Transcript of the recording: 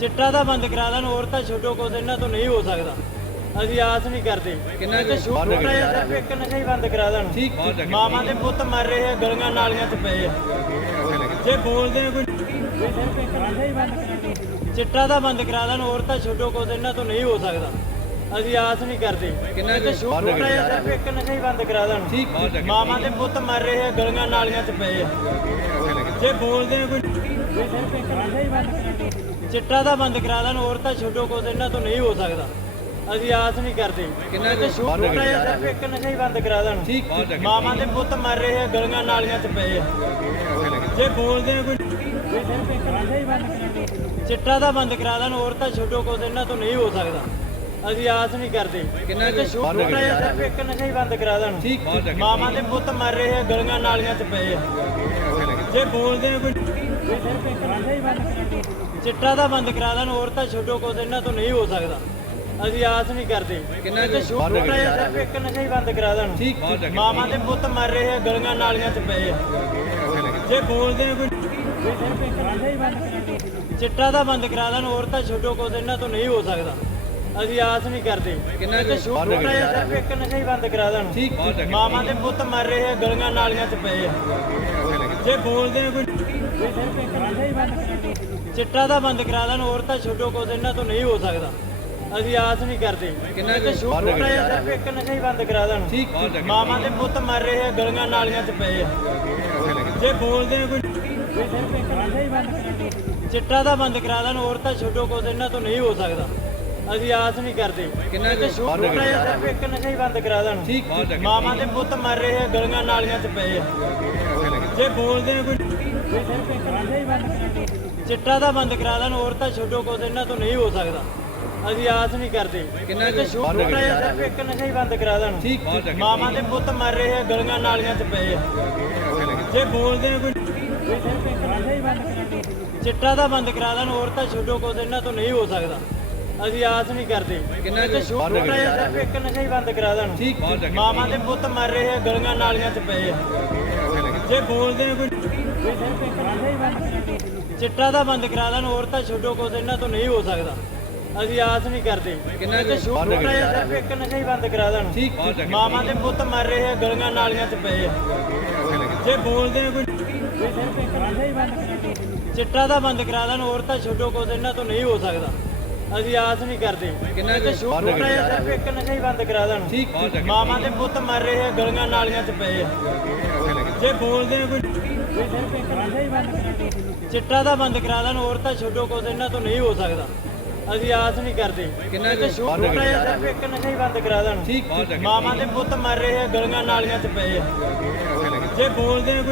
ਚਿੱਟਾ ਤਾਂ ਬੰਦ ਕਰਾ ਦੇਣ ਹੋਰ ਤਾਂ ਛੋਟੋ ਕੁਛ ਇਹਨਾਂ ਤੋਂ ਨਹੀਂ ਹੋ ਸਕਦਾ। ਅਸੀਂ ਆਸ ਨਹੀਂ ਕਰਦੇ। ਕਿੰਨਾ ਤੇ ਛੋਟਾ ਜਿਹਾ ਸਿਰਫ ਇੱਕ ਨਸ਼ਾ ਹੀ ਬੰਦ ਕਰਾ ਦੇਣ। ਠੀਕ ਮਾਵਾਂ ਦੇ ਪੁੱਤ ਮਰ ਰਹੇ ਆ ਗਲੀਆਂ ਨਾਲੀਆਂ 'ਚ ਪਏ ਆ। ਜੇ ਬੋਲਦੇ ਆ ਕੋਈ ਚਿੱਟਾ ਤਾਂ ਬੰਦ ਕਰਾ ਦੇਣ ਹੋਰ ਤਾਂ ਛੋਟੋ ਕੁਛ ਇਹਨਾਂ ਤੋਂ ਨਹੀਂ ਹੋ ਸਕਦਾ। ਅਸੀਂ ਆਸ ਨਹੀਂ ਕਰਦੇ। ਕਿੰਨਾ ਤੇ ਛੋਟਾ ਜਿਹਾ ਸਿਰਫ ਇੱਕ ਨਸ਼ਾ ਹੀ ਬੰਦ ਕਰਾ ਦੇਣ। ਠੀਕ। ਮਾਵਾਂ ਦੇ ਪੁੱਤ ਮਰ ਰਹੇ ਆ ਗਲੀਆਂ ਨਾਲੀਆਂ 'ਚ ਪਏ ਆ। ਜੇ ਬੋਲਦੇ ਆ ਕੋਈ ਚਿੱਟਾ ਤਾਂ ਬੰਦ ਕਰਾ ਦੇਣ ਹੋਰ ਤਾਂ ਛੋਟੋ ਕੁਛ ਇਹਨਾਂ ਤੋਂ ਨਹੀਂ ਹੋ ਸਕਦਾ। ਅਸੀਂ ਆਸ ਨਹੀਂ ਕਰਦੇ। ਕਿੰਨਾ ਤੇ ਛੋਟਾ ਜਿਹਾ ਸਿਰਫ ਇੱਕ ਨਸ਼ਾ ਹੀ ਬੰਦ ਕਰਾ ਦੇਣ। ਠੀਕ ਮਾਵਾਂ ਦੇ ਪੁੱਤ ਮਰ ਰਹੇ ਆ ਗਲੀਆਂ ਨਾਲੀਆਂ 'ਚ ਪਏ ਆ। ਜੇ ਬੋਲਦੇ ਕੋਈ ਚਿੱਟਾ ਤਾਂ ਬੰਦ ਕਰਾ ਦੇਣ ਹੋਰ ਤਾਂ ਛੋਟੋ ਕੁਛ ਇਹਨਾਂ ਤੋਂ ਨਹੀਂ ਹੋ ਸਕਦਾ। ਅਸੀਂ ਆਸ ਨਹੀਂ ਕਰਦੇ। ਕਿੰਨਾ ਤੇ ਛੋਟਾ ਜਿਹਾ ਸਿਰਫ ਇੱਕ ਨਸ਼ਾ ਹੀ ਬੰਦ ਕਰਾ ਦੇਣ। ਠੀਕ। ਮਾਵਾਂ ਦੇ ਪੁੱਤ ਮਰ ਰਹੇ ਆ ਗਲੀਆਂ ਨਾਲੀਆਂ 'ਚ ਪਏ ਆ। ਜੇ ਬੋਲਦੇ ਆ ਕੋਈ ਚਿੱਟਾ ਤਾਂ ਬੰਦ ਕਰਾ ਦੇਣ ਹੋਰ ਤਾਂ ਛੋਟੋ ਕੁਛ ਇਹਨਾਂ ਤੋਂ ਨਹੀਂ ਹੋ ਸਕਦਾ। ਅਸੀਂ ਆਸ ਨਹੀਂ ਕਰਦੇ। ਕਿੰਨਾ ਤੇ ਛੋਟਾ ਜਿਹਾ ਸਿਰਫ ਇੱਕ ਨਸ਼ਾ ਹੀ ਬੰਦ ਕਰਾ ਦੇਣ। ਠੀਕ ਮਾਵਾਂ ਦੇ ਪੁੱਤ ਮਰ ਰਹੇ ਆ ਗਲੀਆਂ ਨਾਲੀਆਂ 'ਚ ਪਏ ਆ। ਜੇ ਬੋਲਦੇ ਆ ਕੋਈ ਚਿੱਟਾ ਤਾਂ ਬੰਦ ਕਰਾ ਦੇਣ ਹੋਰ ਤਾਂ ਛੋਟੋ ਕੁਛ ਇਹਨਾਂ ਤੋਂ ਨਹੀਂ ਹੋ ਸਕਦਾ। ਅਸੀਂ ਆਸ ਨਹੀਂ ਕਰਦੇ। ਕਿੰਨਾ ਤੇ ਛੋਟਾ ਜਿਹਾ ਸਿਰਫ ਇੱਕ ਨਸ਼ਾ ਹੀ ਬੰਦ ਕਰਾ ਦੇਣ। ਠੀਕ। ਮਾਵਾਂ ਦੇ ਪੁੱਤ ਮਰ ਰਹੇ ਆ ਗਲੀਆਂ ਨਾਲੀਆਂ 'ਚ ਪਏ ਆ। ਜੇ ਬੋਲਦੇ ਆ ਕੋਈ ਚਿੱਟਾ ਤਾਂ ਬੰਦ ਕਰਾ ਦੇਣ ਹੋਰ ਤਾਂ ਛੋਟੋ ਕੁਛ ਇਹਨਾਂ ਤੋਂ ਨਹੀਂ ਹੋ ਸਕਦਾ। ਅਸੀਂ ਆਸ ਨਹੀਂ ਕਰਦੇ। ਕਿੰਨਾ ਤੇ ਛੋਟਾ ਜਿਹਾ ਸਿਰਫ ਇੱਕ ਨਸ਼ਾ ਹੀ ਬੰਦ ਕਰਾ ਦੇਣ। ਠੀਕ ਮਾਵਾਂ ਦੇ ਪੁੱਤ ਮਰ ਰਹੇ ਆ ਗਲੀਆਂ ਨਾਲੀਆਂ 'ਚ ਪਏ ਆ। ਜੇ ਬੋਲਦੇ ਆ ਕੋਈ ਚਿੱਟਾ ਤਾਂ ਬੰਦ ਕਰਾ ਦੇਣ ਹੋਰ ਤਾਂ ਛੋਟੋ ਕੁਛ ਇਹਨਾਂ ਤੋਂ ਨਹੀਂ ਹੋ ਸਕਦਾ। ਅਸੀਂ ਆਸ ਨਹੀਂ ਕਰਦੇ। ਕਿੰਨਾ ਤੇ ਛੋਟਾ ਜਿਹਾ ਸਿਰਫ ਇੱਕ ਨਸ਼ਾ ਹੀ ਬੰਦ ਕਰਾ ਦੇਣ। ਠੀਕ। ਮਾਵਾਂ ਦੇ ਪੁੱਤ ਮਰ ਰਹੇ ਆ ਗਲੀਆਂ ਨਾਲੀਆਂ 'ਚ ਪਏ ਆ। ਜੇ ਬੋਲਦੇ ਆ ਕੋਈ ਚਿੱਟਾ ਤਾਂ ਬੰਦ ਕਰਾ ਦੇਣ ਹੋਰ ਤਾਂ ਛੋਟੋ ਕੁਛ ਇਹਨਾਂ ਤੋਂ ਨਹੀਂ ਹੋ ਸਕਦਾ। ਅਸੀਂ ਆਸ ਨਹੀਂ ਕਰਦੇ। ਕਿੰਨਾ ਤੇ ਛੋਟਾ ਜਿਹਾ ਸਿਰਫ ਇੱਕ ਨਸ਼ਾ ਹੀ ਬੰਦ ਕਰਾ ਦੇਣ। ਠੀਕ ਮਾਵਾਂ ਦੇ ਪੁੱਤ ਮਰ ਰਹੇ ਆ ਗਲੀਆਂ ਨਾਲੀਆਂ 'ਚ ਪਏ ਆ। ਜੇ ਬੋਲਦੇ ਆ ਕੋਈ ਚਿੱਟਾ ਤਾਂ ਬੰਦ ਕਰਾ ਦੇਣ ਹੋਰ ਤਾਂ ਛੋਟੋ ਕੁਛ ਇਹਨਾਂ ਤੋਂ ਨਹੀਂ ਹੋ ਸਕਦਾ। ਅਸੀਂ ਆਸ ਨਹੀਂ ਕਰਦੇ। ਕਿੰਨਾ ਤੇ ਛੋਟਾ ਜਿਹਾ ਸਿਰਫ ਇੱਕ ਨਸ਼ਾ ਹੀ ਬੰਦ ਕਰਾ ਦੇਣ। ਠੀਕ। ਮਾਵਾਂ ਦੇ ਪੁੱਤ ਮਰ ਰਹੇ ਆ ਗਲੀਆਂ ਨਾਲੀਆਂ 'ਚ ਪਏ ਆ। ਜੇ ਬੋਲਦੇ ਆ ਕੋਈ ਚਿੱਟਾ ਤਾਂ ਬੰਦ ਕਰਾ ਦੇਣ ਹੋਰ ਤਾਂ ਛੋਟੋ ਕੁਛ ਇਹਨਾਂ ਤੋਂ ਨਹੀਂ ਹੋ ਸਕਦਾ। ਅਸੀਂ ਆਸ ਨਹੀਂ ਕਰਦੇ। ਕਿੰਨਾ ਤੇ ਛੋਟਾ ਜਿਹਾ ਸਿਰਫ ਇੱਕ ਨਸ਼ਾ ਹੀ ਬੰਦ ਕਰਾ ਦੇਣ। ਠੀਕ ਦੇ ਪੁੱਤ ਮਰ ਰਹੇ ਆ ਗਲੀਆਂ ਨਾਲੀਆਂ 'ਚ ਪਏ ਆ। ਜੇ ਬੋਲਦੇ ਆ ਕੋਈ ਚਿੱਟਾ ਤਾਂ ਬੰਦ ਕਰਾ ਦੇਣ ਹੋਰ ਤਾਂ ਛੋਟੋ ਕੁਛ ਇਹਨਾਂ ਤੋਂ ਨਹੀਂ ਹੋ ਸਕਦਾ। ਅਸੀਂ ਆਸ ਨਹੀਂ ਕਰਦੇ। ਕਿੰਨਾ ਤੇ ਛੋਟਾ ਜਿਹਾ ਸਿਰਫ ਇੱਕ ਨਸ਼ਾ ਹੀ ਬੰਦ ਕਰਾ ਦੇਣ। ਠੀਕ ਮਾਵਾਂ ਦੇ ਪੁੱਤ ਮਰ ਰਹੇ ਆ ਗਲੀਆਂ ਨਾਲੀਆਂ 'ਚ ਪਏ ਆ। ਜੇ ਬੋਲਦੇ ਆ ਕੋਈ ਚਿੱਟਾ ਤਾਂ ਬੰਦ ਕਰਾ ਦੇਣ ਹੋਰ ਤਾਂ ਛੋਟੋ ਕੁਛ ਇਹਨਾਂ ਤੋਂ ਨਹੀਂ ਹੋ ਸਕਦਾ। ਅਸੀਂ ਆਸ ਨਹੀਂ ਕਰਦੇ। ਕਿੰਨਾ ਤੇ ਛੋਟਾ ਜਿਹਾ ਸਿਰਫ ਇੱਕ ਨਸ਼ਾ ਹੀ ਬੰਦ ਕਰਾ ਦੇਣ। ਠੀਕ। ਮਾਵਾਂ ਦੇ ਪੁੱਤ ਮਰ ਰਹੇ ਆ ਗਲੀਆਂ ਨਾਲੀਆਂ 'ਚ ਪਏ ਆ। ਜੇ ਬੋਲਦੇ ਆ ਕੋਈ